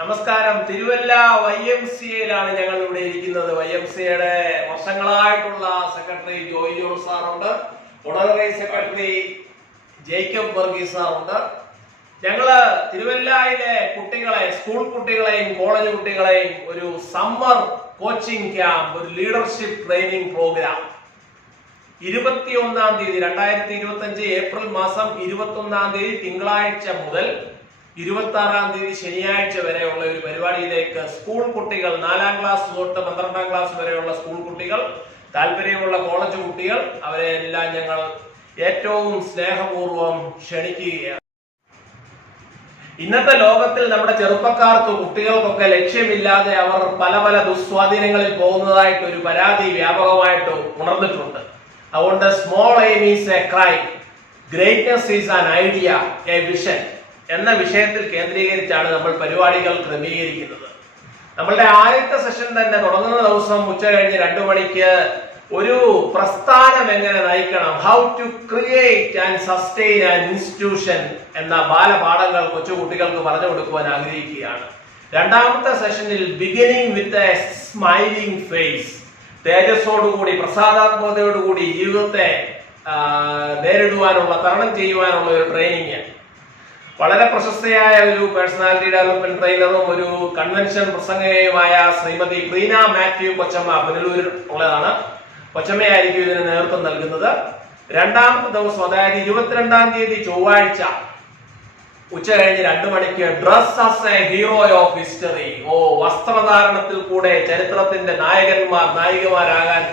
നമസ്കാരം. തിരുവല്ല YMCAയിലാണ് ഞങ്ങൾ ഇവിടെ ഇരിക്കുന്നത്. YMCAയുടെ വർഷങ്ങളായിട്ടുള്ള സെക്രട്ടറി ജോയി ജോൺ സാറുണ്ട്, ഓണററി സെക്രട്ടറി ജേക്കബ് വർഗീസ് സാറുണ്ട്. ഞങ്ങള് തിരുവല്ലയിലെ കുട്ടികളെ, സ്കൂൾ കുട്ടികളെയും കോളേജ് കുട്ടികളെയും ഒരു സമ്മർ കോച്ചിങ് ക്യാമ്പ്, ഒരു ലീഡർഷിപ്പ് ട്രെയിനിങ് പ്രോഗ്രാം 21-ാം തീയതി 2025 ഏപ്രിൽ മാസം 21-ാം തീയതി തിങ്കളാഴ്ച മുതൽ 26-ാം തീയതി ശനിയാഴ്ച വരെയുള്ള ഒരു പരിപാടിയിലേക്ക് സ്കൂൾ കുട്ടികൾ, 4-ാം ക്ലാസ് തൊട്ട് 12-ാം ക്ലാസ് വരെയുള്ള സ്കൂൾ കുട്ടികൾ, താല്പര്യമുള്ള കോളേജ് കുട്ടികൾ, അവരെ എല്ലാം ഞങ്ങൾ ഏറ്റവും സ്നേഹപൂർവ്വം ക്ഷണിക്കുകയാണ്. ഇന്നത്തെ ലോകത്തിൽ നമ്മുടെ ചെറുപ്പക്കാർക്ക്, കുട്ടികൾക്കൊക്കെ ലക്ഷ്യമില്ലാതെ അവർ പല പല ദുസ്വാധീനങ്ങളിൽ പോകുന്നതായിട്ട് ഒരു പരാതി വ്യാപകമായിട്ട് ഉണർന്നിട്ടുണ്ട്. അതുകൊണ്ട് small aim is A crime, greatness is an idea, a vision എന്ന വിഷയത്തിൽ കേന്ദ്രീകരിച്ചാണ് നമ്മൾ പരിപാടികൾ ക്രമീകരിക്കുന്നത്. നമ്മളുടെ ആദ്യത്തെ സെഷൻ തന്നെ തുടങ്ങുന്ന ദിവസം ഉച്ച കഴിഞ്ഞ് 2 മണിക്ക് ഒരു പ്രസ്ഥാനം എങ്ങനെ നയിക്കണം, how to create and sustain an institution എന്ന ബാലപാഠങ്ങൾ കൊച്ചുകുട്ടികൾക്ക് പറഞ്ഞു കൊടുക്കുവാൻ ആഗ്രഹിക്കുകയാണ്. രണ്ടാമത്തെ സെഷനിൽ beginning with a smiling face, തേജസ്സോടുകൂടി, പ്രസാദാത്മകതയോടുകൂടി ജീവിതത്തെ നേരിടുവാനുള്ള, തരണം ചെയ്യുവാനുള്ള ഒരു ട്രെയിനിങ്. വളരെ പ്രശസ്തയായ ഒരു പേഴ്സണാലിറ്റി ഡെവലപ്മെന്റ് ട്രെയിനറും ഒരു കൺവെൻഷൻ പ്രസംഗയുമായ ശ്രീമതി പ്രീന മാത്യു കൊച്ചമ്മ പുനലൂരിൽ ഉള്ളതാണ്. കൊച്ചമ്മയായിരിക്കും ഇതിന് നേതൃത്വം നൽകുന്നത്. രണ്ടാമത്തെ ദിവസം, അതായത് 22-ാം തീയതി ചൊവ്വാഴ്ച ഉച്ച കഴിഞ്ഞ് 2 മണിക്ക് dress as a hero of history, വസ്ത്രധാരണത്തിൽ കൂടെ ചരിത്രത്തിന്റെ നായകന്മാർ, നായികമാരാകാൻ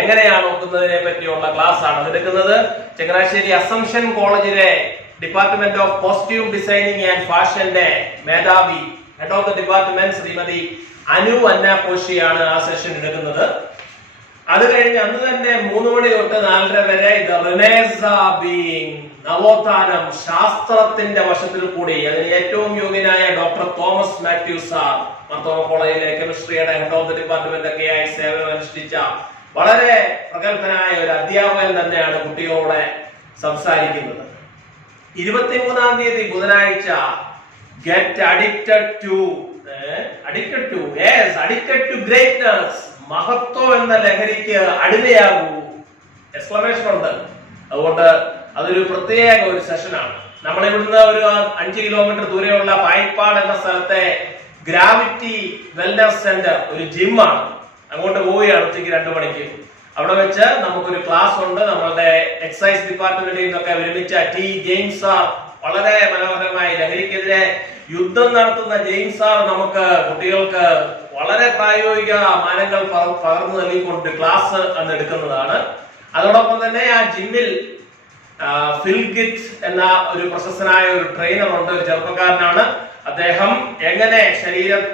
എങ്ങനെയാണ് നോക്കുന്നതിനെ പറ്റിയുള്ള ക്ലാസ് ആണ് അതെടുക്കുന്നത്. ചങ്ങനാശ്ശേരി അസംഷൻ കോളേജിലെ department of costume designing and ഫാഷന്റെ മേധാവി, head of the department Shrimati Anu അന്നാകോശിയാണ് ആ സെഷൻ എടുക്കുന്നത്. അത് കഴിഞ്ഞ് അന്ന് തന്നെ 3 മണി തൊട്ട് 4:30 വരെ നവോത്ഥാനം, ശാസ്ത്രത്തിന്റെ വശത്തിൽ കൂടി അതിന് ഏറ്റവും യോഗ്യനായ ഡോക്ടർ തോമസ് മാത്യു സാർ, മർത്തോമ കോളേജിലെ കെമിസ്ട്രിയുടെ ഹെഡ് ഓഫ് ദ ഡിപ്പാർട്ട്മെന്റ് ഒക്കെയായി സേവനം അനുഷ്ഠിച്ച വളരെ പ്രഗത്ഭനായ ഒരു അധ്യാപകൻ തന്നെയാണ് കുട്ടികളോട് സംസാരിക്കുന്നത്. 23-ാം തീയതി ബുധനാഴ്ച ഗെറ്റ് അഡിക്റ്റഡ് ടു ഗ്രേറ്റ്നസ്, മഹത്വം എന്ന ലഹരിക്ക് അടിമയാകൂ, എക്സ്ക്ലമേഷൻ ഉണ്ട്. അതുകൊണ്ട് അതൊരു പ്രത്യേക ഒരു സെഷനാണ്. നമ്മളിവിടുന്ന് ഒരു 5 കിലോമീറ്റർ ദൂരെയുള്ള പായിപ്പാട് എന്ന സ്ഥലത്തെ ഗ്രാവിറ്റി വെൽനസ് സെന്റർ ഒരു ജിമ്മാണ്. അങ്ങോട്ട് പോവുകയാണ് ഉച്ചയ്ക്ക് 2 മണിക്ക്. അവിടെ വെച്ച് നമുക്കൊരു ക്ലാസ് ഉണ്ട്. നമ്മളുടെ എക്സൈസ് ഡിപ്പാർട്ട്മെന്റിൽ നിന്നൊക്കെ വിരമിച്ച ടി ജെയിംസ് സാർ, വളരെ മനോഹരമായി ലഹരിക്കെതിരെ യുദ്ധം നടത്തുന്ന ജെയിംസ് സാർ നമുക്ക് കുട്ടികൾക്ക് വളരെ പ്രായോഗിക മാനങ്ങൾ പകർന്നു നൽകിക്കൊണ്ട് ക്ലാസ് അന്ന് എടുക്കുന്നതാണ്. അതോടൊപ്പം തന്നെ ആ ജിമ്മിൽ ഫിൽഗിറ്റ് എന്ന ഒരു പ്രശസ്തനായ ഒരു ട്രെയിനർ ഉണ്ട്, ഒരു ചെറുപ്പക്കാരനാണ്. അദ്ദേഹം എങ്ങനെ ശരീരം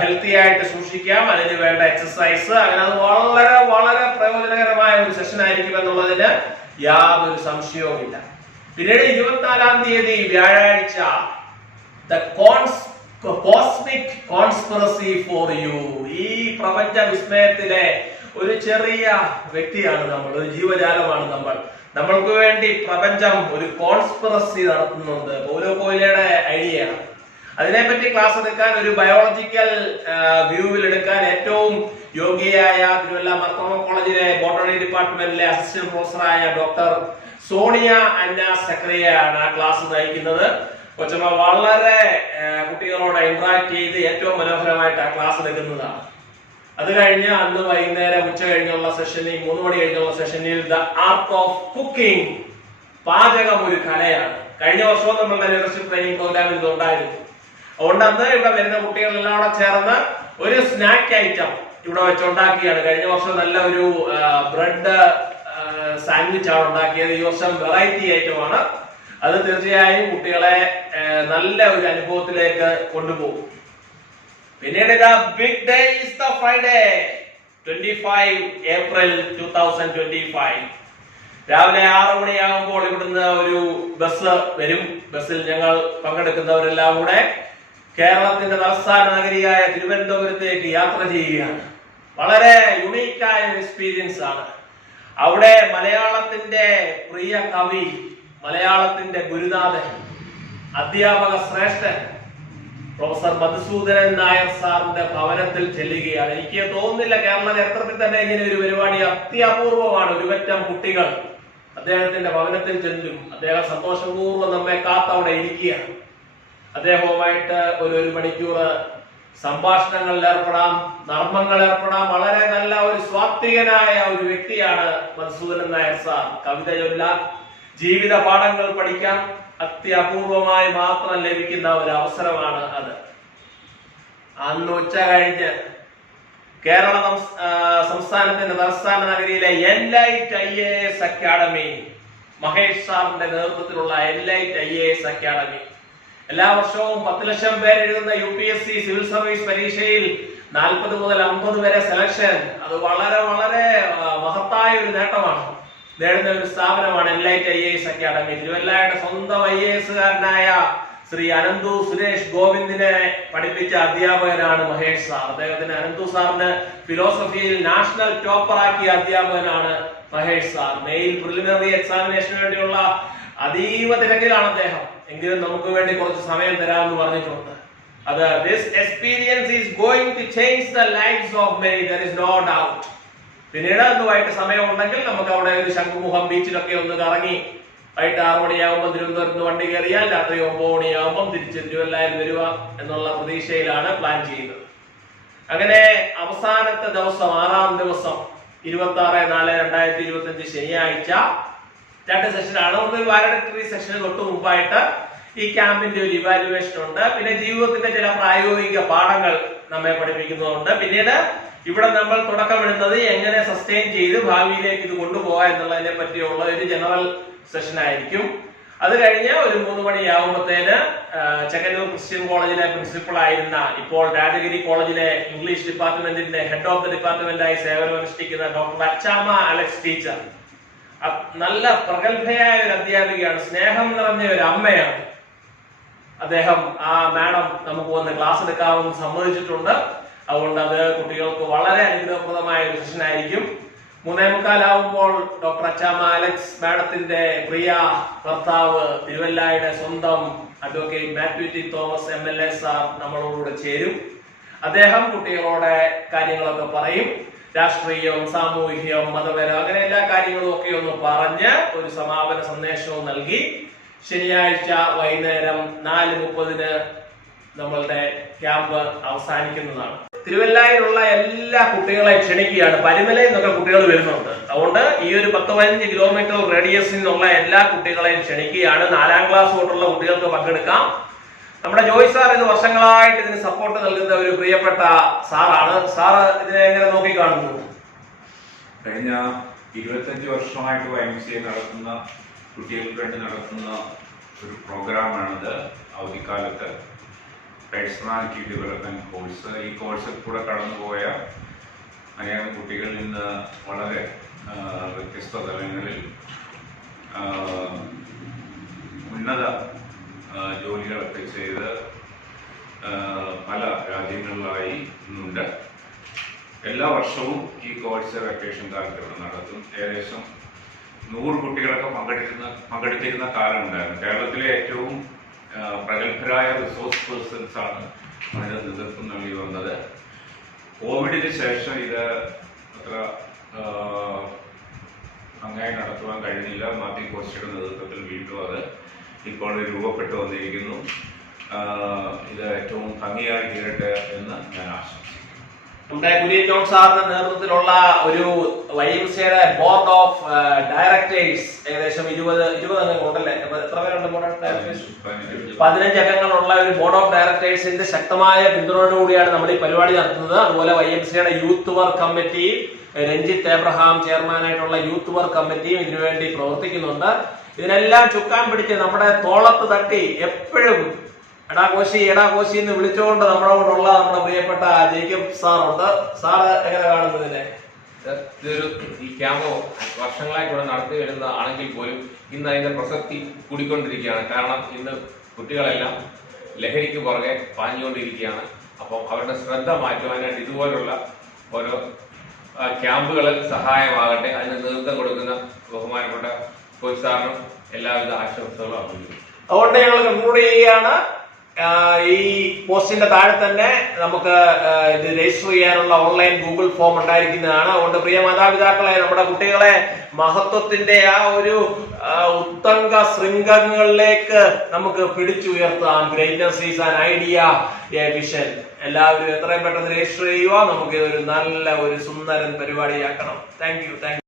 ഹെൽത്തി ആയിട്ട് സൂക്ഷിക്കാം, അതിന് വേണ്ട എക്സസൈസ്, അങ്ങനെ അത് വളരെ വളരെ പ്രയോജനകരമായ ഒരു സെഷൻ ആയിരിക്കും എന്നുള്ളതിന് യാതൊരു സംശയവുമില്ല. പിന്നീട് 24-ാം തീയതി വ്യാഴാഴ്ച the cosmic conspiracy for you, ഈ പ്രപഞ്ച വിസ്മയത്തിലെ ഒരു ചെറിയ വ്യക്തിയാണ് നമ്മൾ, ഒരു ജീവജാലമാണ് നമ്മൾ. നമ്മൾക്ക് വേണ്ടി പ്രപഞ്ചം ഒരു കോൺസ്പിറസി നടത്തുന്നുണ്ട്. പൗലോ കോയിലയുടെ ഐഡിയ ആണ്. അതിനെപ്പറ്റി ക്ലാസ് എടുക്കാൻ, ഒരു ബയോളജിക്കൽ വ്യൂവിൽ എടുക്കാൻ ഏറ്റവും യോഗ്യയായ തിരുവല്ല മർത്തോമ കോളേജിലെ ബോട്ടണി ഡിപ്പാർട്ട്മെന്റിലെ അസിസ്റ്റന്റ് പ്രൊഫസറായ ഡോക്ടർ സോണിയ അന്ന സക്രിയയാണ് ആ ക്ലാസ് നയിക്കുന്നത്. കൊച്ചമ്മ വളരെ കുട്ടികളോട് ഇന്ററാക്ട് ചെയ്ത് ഏറ്റവും മനോഹരമായിട്ട് ആ ക്ലാസ് എടുക്കുന്നതാണ്. അത് കഴിഞ്ഞ് അന്ന് വൈകുന്നേരം ഉച്ച കഴിഞ്ഞുള്ള സെഷനിൽ, 3 മണി കഴിഞ്ഞുള്ള സെഷനിൽ ദ ആർട്ട് ഓഫ് കുക്കിംഗ്, പാചകം ഒരു കലയാണ്. കഴിഞ്ഞ വർഷവും നമ്മളുടെ ലീഡർഷിപ്പ് ട്രെയിനിങ് പ്രോഗ്രാമിൽ ഇത് ഉണ്ടായിരുന്നു. അതുകൊണ്ട് അന്ന് ഇവിടെ വരുന്ന കുട്ടികളെല്ലാം കൂടെ ചേർന്ന് ഒരു സ്നാക്ക് ഐറ്റം ഇവിടെ വെച്ചുണ്ടാക്കിയാണ്. കഴിഞ്ഞ വർഷം നല്ല ഒരു ബ്രെഡ് സാൻഡ്വിച്ച് ആണ് ഉണ്ടാക്കിയത്. ഈ വർഷം വെറൈറ്റി ഐറ്റമാണ്. അത് തീർച്ചയായും കുട്ടികളെ നല്ല ഒരു അനുഭവത്തിലേക്ക് കൊണ്ടുപോകും. പിന്നീട് big day is the Friday, 25 April 2025. രാവിലെ 6 മണിയാകുമ്പോൾ ഇവിടുന്ന് ഒരു ബസ് വരും. ബസ്സിൽ ഞങ്ങൾ പങ്കെടുക്കുന്നവരെല്ലാം കൂടെ കേരളത്തിന്റെ തലസ്ഥാന നഗരിയായ തിരുവനന്തപുരത്തേക്ക് യാത്ര ചെയ്യുകയാണ്. വളരെ യുണീക്കായ എക്സ്പീരിയൻസ് ആണ്. അവിടെ മലയാളത്തിന്റെ പ്രിയ കവി, മലയാളത്തിന്റെ ഗുരുനാഥൻ, അധ്യാപക ശ്രേഷ്ഠൻ പ്രൊഫസർ മധുസൂദനൻ നായർ സാറിന്റെ ഭവനത്തിൽ ചെല്ലുകയാണ്. എനിക്ക് തോന്നുന്നില്ല കേരള ചരിത്രത്തിൽ തന്നെ ഇങ്ങനെ ഒരു പരിപാടി അത്യപൂർവമാണ്. ഒരുപറ്റം കുട്ടികൾ അദ്ദേഹത്തിന്റെ ഭവനത്തിൽ ചെല്ലും. അദ്ദേഹം സന്തോഷപൂർവ്വം നമ്മെ കാത്തവിടെ ഇരിക്കുകയാണ്. അദ്ദേഹവുമായിട്ട് ഒരു മണിക്കൂർ സംഭാഷണങ്ങളിൽ ഏർപ്പെടാം, നർമ്മങ്ങൾ ഏർപ്പെടാം. വളരെ നല്ല ഒരു സ്വാത്വികനായ ഒരു വ്യക്തിയാണ് മധുസൂദനൻ നായർ സാർ. കവിത ചൊല്ലാൻ, ജീവിത പാഠങ്ങൾ പഠിക്കാൻ അത്യപൂർവമായി മാത്രം ലഭിക്കുന്ന ഒരു അവസരമാണ് അത്. അന്ന് ഉച്ച കഴിഞ്ഞ് കേരള സംസ്ഥാനത്തിന്റെ തലസ്ഥാന നഗരിയിലെ എൻലൈറ്റ് IAS അക്കാഡമി, മഹേഷ് സാറിന്റെ നേതൃത്വത്തിലുള്ള എൻലൈറ്റ് IAS അക്കാഡമി, എല്ലാ വർഷവും 10 ലക്ഷം പേര് എഴുതുന്ന UPSC സിവിൽ സർവീസ് പരീക്ഷയിൽ 40 മുതൽ 50 വരെ സെലക്ഷൻ. അത് വളരെ വളരെ മഹത്തായ ഒരു നേട്ടമാണ്. നേടുന്ന ഒരു സ്ഥാപനമാണ് എൻലൈറ്റ് IAS അക്കാഡമി. തിരുവല്ലയുടെ സ്വന്തം IAS-കാരനായ ശ്രീ അനന്തു സുരേഷ് ഗോവിന്ദിനെ പഠിപ്പിച്ച അധ്യാപകനാണ് മഹേഷ് സാർ. അദ്ദേഹത്തിന് അനന്തു സാറിന് ഫിലോസഫിയിൽ നാഷണൽ ടോപ്പർ ആക്കിയ അധ്യാപകനാണ് മഹേഷ് സാർ. മെയിൽ പ്രിലിമിനറി എക്സാമിനേഷന് വേണ്ടിയുള്ള അതീവ തിരക്കിലാണ് അദ്ദേഹം. എങ്കിലും നമുക്ക് വേണ്ടി കുറച്ച് സമയം തരാമെന്ന് പറഞ്ഞിട്ടുണ്ട്. അത് this experience is going to change the lives of many, there is no doubt. പിന്നീട് അതുമായിട്ട് സമയം ഉണ്ടെങ്കിൽ നമുക്ക് അവിടെ ഒരു ശംഖുമുഖം ബീച്ചിലൊക്കെ ഒന്ന് കറങ്ങി വൈകിട്ട് 6 മണിയാകുമ്പോൾ തിരുവനന്തപുരത്ത് വണ്ടി കയറിയാൽ രാത്രി 9 മണിയാകുമ്പോൾ തിരിച്ച് തിരുവല്ലയിൽ വരിക എന്നുള്ള പ്രതീക്ഷയിലാണ് പ്ലാൻ ചെയ്യുന്നത്. അങ്ങനെ അവസാനത്തെ ദിവസം 6ാം ദിവസം 26/4/2025 ശനിയാഴ്ച 2 സെഷനാണ്. ഒന്ന് വാലഡക്ടറി സെഷന് തൊട്ട് മുമ്പായിട്ട് ഈ ക്യാമ്പിന്റെ ഒരു ഇവാലുവേഷൻ ഉണ്ട്. പിന്നെ ജീവിതത്തിന്റെ ചില പ്രായോഗിക പാഠങ്ങൾ നമ്മെ പഠിപ്പിക്കുന്നുണ്ട്. പിന്നീട് ഇവിടെ നമ്മൾ തുടക്കമിടുന്നത് എങ്ങനെ സസ്റ്റെയിൻ ചെയ്ത് ഭാവിയിലേക്ക് ഇത് കൊണ്ടുപോകാം എന്നുള്ളതിനെ പറ്റിയുള്ള ഒരു ജനറൽ സെഷൻ ആയിരിക്കും. അത് കഴിഞ്ഞ് ഒരു 3 മണിയാകുമ്പോഴത്തേന് ചെങ്ങന്നൂർ ക്രിസ്ത്യൻ കോളേജിലെ പ്രിൻസിപ്പൾ ആയിരുന്ന, ഇപ്പോൾ രാജഗിരി കോളേജിലെ ഇംഗ്ലീഷ് ഡിപ്പാർട്ട്മെന്റിന്റെ ഹെഡ് ഓഫ് ദി ഡിപ്പാർട്ട്മെന്റായി സേവനമനുഷ്ഠിക്കുന്ന ഡോക്ടർ അച്ചാമ അലക്സ് ടീച്ചർ, നല്ല പ്രഗത്ഭയായ ഒരു അധ്യാപികയാണ്, സ്നേഹം നിറഞ്ഞ ഒരു അമ്മയാണ്. ആ മാഡം നമുക്ക് വന്ന് ക്ലാസ് എടുക്കാമെന്ന് സമ്മതിച്ചിട്ടുണ്ട്. അതുകൊണ്ട് അത് കുട്ടികൾക്ക് വളരെ അനുഗ്രഹപ്രദമായ ഒരു സെഷൻ ആയിരിക്കും. 3:45 ഡോക്ടർ അച്ചാമ അലക്സ് മാഡത്തിന്റെ പ്രിയ ഭർത്താവ്, തിരുവല്ലയുടെ സ്വന്തം advocate Mathew Thomas MLA sir നമ്മളോടുകൂടെ ചേരും. അദ്ദേഹം കുട്ടികളോട് കാര്യങ്ങളൊക്കെ പറയും. രാഷ്ട്രീയവും സാമൂഹികവും മതപരം അങ്ങനെ എല്ലാ കാര്യങ്ങളും ഒക്കെ ഒന്ന് പറഞ്ഞ് ഒരു സമാപന സന്ദേശവും നൽകി ശനിയാഴ്ച വൈകുന്നേരം 4:30 നമ്മളുടെ ക്യാമ്പ് അവസാനിക്കുന്നതാണ്. തിരുവല്ലയിലുള്ള എല്ലാ കുട്ടികളെ ക്ഷണിക്കുകയാണ്. പരിമലയിൽ നിന്നൊക്കെ കുട്ടികൾ വരുന്നുണ്ട്. അതുകൊണ്ട് ഈ ഒരു 10-15 കിലോമീറ്റർ റേഡിയസിൽ നിന്നുള്ള എല്ലാ കുട്ടികളെയും ക്ഷണിക്കുകയാണ്. 4ാം ക്ലാസ് തൊട്ടുള്ള കുട്ടികൾക്ക് പങ്കെടുക്കാം. നമ്മുടെ ജോയ് സാർ ഇത് വർഷങ്ങളായിട്ട് ഇതിന് സപ്പോർട്ട് നൽകുന്ന ഒരു പ്രിയപ്പെട്ട സാറാണ്. സാറ് ഇതിനെ എങ്ങനെ നോക്കിക്കാണുന്നു? കഴിഞ്ഞ 25 വർഷമായിട്ട് YMCA നടത്തുന്ന കുട്ടികൾക്ക് വേണ്ടി നടത്തുന്ന ഒരു പ്രോഗ്രാമാണിത്. അവധിക്കാലത്ത് പേഴ്സണാലിറ്റി ഡെവലപ്മെന്റ് കോഴ്സ്. ഈ കോഴ്സിൽ കൂടെ കടന്നുപോയ അനേകം കുട്ടികളിൽ നിന്ന് വളരെ വ്യത്യസ്ത തലങ്ങളിൽ ഉന്നത ജോലികളൊക്കെ ചെയ്ത് പല രാജ്യങ്ങളിലായി ഇന്നുണ്ട്. എല്ലാ വർഷവും ഈ കോഴ്സ് വെക്കേഷൻ കാലത്ത് ഇവിടെ നടത്തും. ഏകദേശം 100 കുട്ടികളൊക്കെ പങ്കെടുത്തിരുന്ന കാലമുണ്ടായിരുന്നു. കേരളത്തിലെ ഏറ്റവും പ്രഗത്ഭരായ റിസോഴ്സ് പേഴ്സൺസ് ആണ് അതിന് നേതൃത്വം നൽകി വന്നത്. കോവിഡിന് ശേഷം ഇത് അത്ര ഭംഗിയായി നടത്തുവാൻ കഴിഞ്ഞില്ല. മാത്യു കോശിയുടെ നേതൃത്വത്തിൽ വീണ്ടും അത് ഇപ്പോൾ രൂപപ്പെട്ടു വന്നിരിക്കുന്നു. ഇത് ഏറ്റവും ഭംഗിയായി തീരട്ടെ എന്ന് ഞാൻ ആശംസിക്കുന്നു. നമ്മുടെ കുര്യൻ ജോൺ സാറിന്റെ നേതൃത്വത്തിലുള്ള ഒരു YMCAയുടെ ബോർഡ് ഓഫ് ഡയറക്ടേഴ്സ് ഏകദേശം 20 അംഗങ്ങളുണ്ടല്ലേ? എത്ര പേരുണ്ട് ബോർഡ് ഓഫ് ഡയറക്ടേഴ്സ്? 15 അംഗങ്ങളുള്ള ഒരു ബോർഡ് ഓഫ് ഡയറക്ടേഴ്സിന്റെ ശക്തമായ പിന്തുണയോടുകൂടിയാണ് നമ്മൾ ഈ പരിപാടി നടത്തുന്നത്. അതുപോലെ YMCAയുടെ youth work committee, Ranjith Abraham ചെയർമാനായിട്ടുള്ള യൂത്ത് വർക്ക് കമ്മിറ്റിയും ഇതിനുവേണ്ടി പ്രവർത്തിക്കുന്നുണ്ട്. ഇതിനെല്ലാം ചുക്കാൻ പിടിച്ച് നമ്മുടെ തോളത്ത് തട്ടി എപ്പോഴും എടാ കോശി എന്ന് വിളിച്ചുകൊണ്ട് നമ്മളോടുള്ള നമ്മുടെ പ്രിയപ്പെട്ട ജേക്കബ് സാറുണ്ട്. സാറ് എങ്ങനെ കാണുന്നതിനെ? ഈ ക്യാമ്പ് വർഷങ്ങളായിട്ട് ഇവിടെ നടത്തി വരുന്നതാണെങ്കിൽ പോലും ഇന്ന് അതിന്റെ പ്രസക്തി കൂടിക്കൊണ്ടിരിക്കുകയാണ്. കാരണം ഇന്ന് കുട്ടികളെല്ലാം ലഹരിക്ക് പുറകെ പാഞ്ഞുകൊണ്ടിരിക്കുകയാണ്. അപ്പം അവരുടെ ശ്രദ്ധ മാറ്റുവാനായിട്ട് ഇതുപോലുള്ള ഓരോ ക്യാമ്പുകൾ സഹായമാകട്ടെ. അതിന് നേതൃത്വം കൊടുക്കുന്ന ബഹുമാനപ്പെട്ട കോച്ച് സാറിനും എല്ലാവിധ ആശംസകളും അറിയിക്കുന്നു. അതുകൊണ്ട് ഞങ്ങൾ കൺക്ലൂഡ് ചെയ്യുകയാണ്. ഈ പോസ്റ്റിന്റെ താഴെ തന്നെ നമുക്ക് ഇത് രജിസ്റ്റർ ചെയ്യാനുള്ള ഓൺലൈൻ ഗൂഗിൾ ഫോം ഉണ്ടായിരിക്കുന്നതാണ്. അതുകൊണ്ട് പ്രിയ മാതാപിതാക്കളെ, നമ്മുടെ കുട്ടികളെ മഹത്വത്തിന്റെ ആ ഒരു ഉത്തംഗ ശൃംഗങ്ങളിലേക്ക് നമുക്ക് പിടിച്ചുയർത്താം. Greatness is an idea, a vision. എല്ലാവരും എത്രയും പെട്ടെന്ന് രജിസ്റ്റർ ചെയ്യുക. നമുക്ക് ഒരു നല്ല ഒരു സുന്ദരൻ പരിപാടിയാക്കണം. Thank you.